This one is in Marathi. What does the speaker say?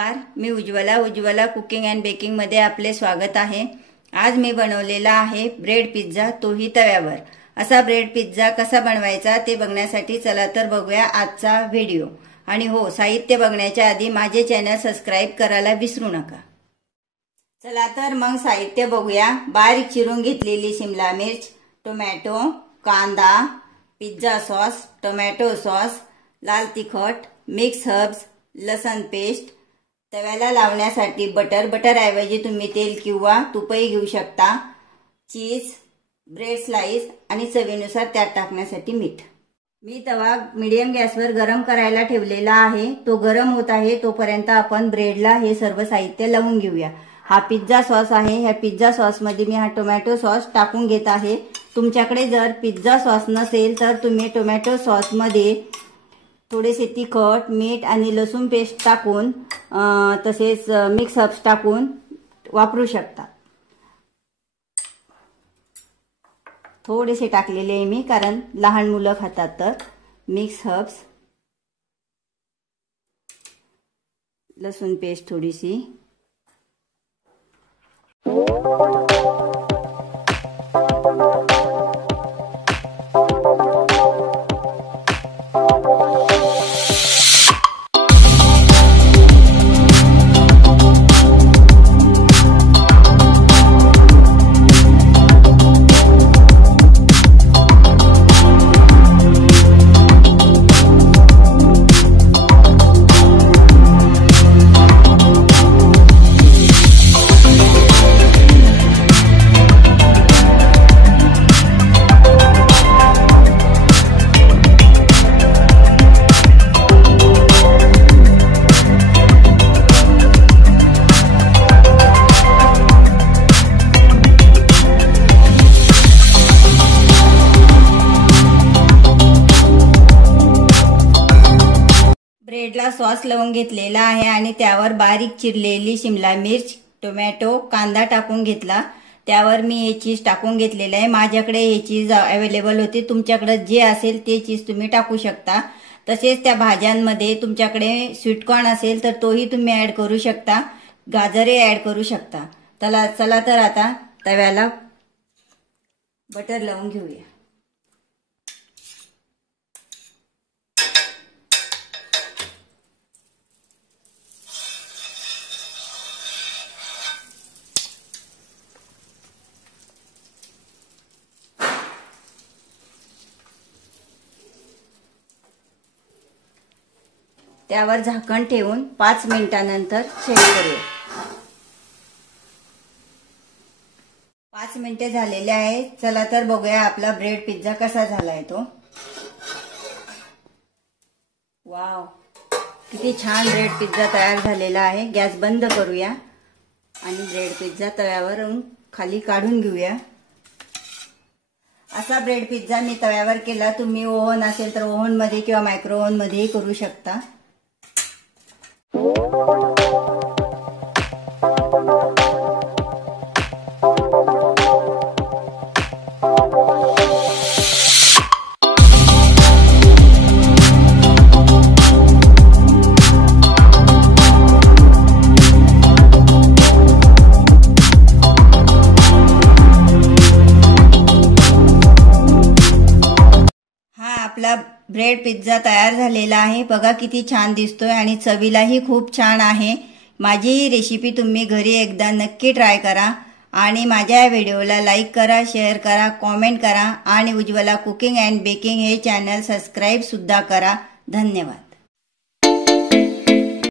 नमस्कार, मी उज्ज्वला कुकिंग अँड बेकिंग मध्ये आपले स्वागत आहे। आज मी बनवलेला आहे ब्रेड पिझ्झा, तोही तव्यावर। असा ब्रेड पिझ्झा कसा बनवायचा ते बघण्यासाठी चला तर बघूया आजचा व्हिडिओ। आणि हो, साहित्य बघण्याच्या आधी माझे चॅनल सबस्क्राइब करायला विसरू नका। चला तर मग साहित्य बघूया। बारीक चिरून घेतलेली शिमला मिर्च, टोमॅटो, कांदा, पिझ्झा सॉस, टोमॅटो सॉस, लाल तिखट, मिक्स हर्ब्स, लसण पेस्ट, तव्याला लावण्यासाठी बटर ऐवजी तुम्ही तेल किंवा तूपही घेऊ शकता, चीज, ब्रेड स्लाइस आणि चवीनुसार त्यात टाकण्यासाठी मीठ। मी तवा मीडियम गॅसवर गरम करायला ठेवलेला आहे। तो गरम होत आहे तोपर्यंत आपण ब्रेडला हे सर्व साहित्य लावून घेऊया। हा पिझ्झा सॉस आहे। ह्या पिझ्झा सॉस मध्ये मी हा टोमॅटो सॉस टाकून घेत आहे। तुमच्याकडे जर पिझ्झा सॉस नसेल तर तुम्ही टोमॅटो सॉस मध्ये थोडेसे तिखट, मीठ आणि लसूण पेस्ट टाकून तसेच मिक्स हर्ब्स टाकून वापरू शकता। थोडेसे टाकलेले आहे मी, कारण लहान मुलं खातात। तर मिक्स हर्ब्स, लसूण पेस्ट थोडीशी, ब्रेडला सॉस लावून घेतलेला आहे आणि त्यावर बारीक चिरलेली शिमला मिर्च, टोमॅटो, कांदा टाकून घेतला। त्यावर मी हे चीज टाकून घेतलेलं आहे। माझ्याकडे हे चीज अवेलेबल होते, तुमच्याकडे जे असेल ते चीज तुम्ही टाकू शकता। तसेच त्या भाज्यांमध्ये तुमच्याकडे स्वीटकॉर्न असेल तर तोही तुम्ही ऍड करू शकता, गाजरही ऍड करू शकता। चला तर आता तव्याला बटर लावून घेऊया। त्यावर झाकण ठेवून 5 मिनिटांनंतर चेक करूया। 5 मिनिटे झालेले आहे। चला तर बघूया आपला ब्रेड पिझ्झा कसा झालाय तो। वाव, किती छान ब्रेड पिझ्झा तयार झालेला आहे। गॅस बंद करूया आणि ब्रेड पिझ्झा तव्यावरून खाली काढून घेऊया। असा ब्रेड पिझ्झा मी तव्यावर केला। तुम्ही ओव्हन असेल तर ओव्हन मध्ये किंवा मायक्रोव्हन मध्येही करू शकता। आपला ब्रेड पिझ्झा तयार झालेला आहे। बघा किती छान दिसतोय आणि चवीलाही खूप छान आहे। माझी ही रेसिपी तुम्ही घरी एकदा नक्की ट्राय करा आणि माझ्या व्हिडिओला लाईक करा, शेअर करा, कमेंट करा आणि उज्ज्वला कुकिंग अँड बेकिंग हे चॅनल सबस्क्राइब सुद्धा करा। धन्यवाद।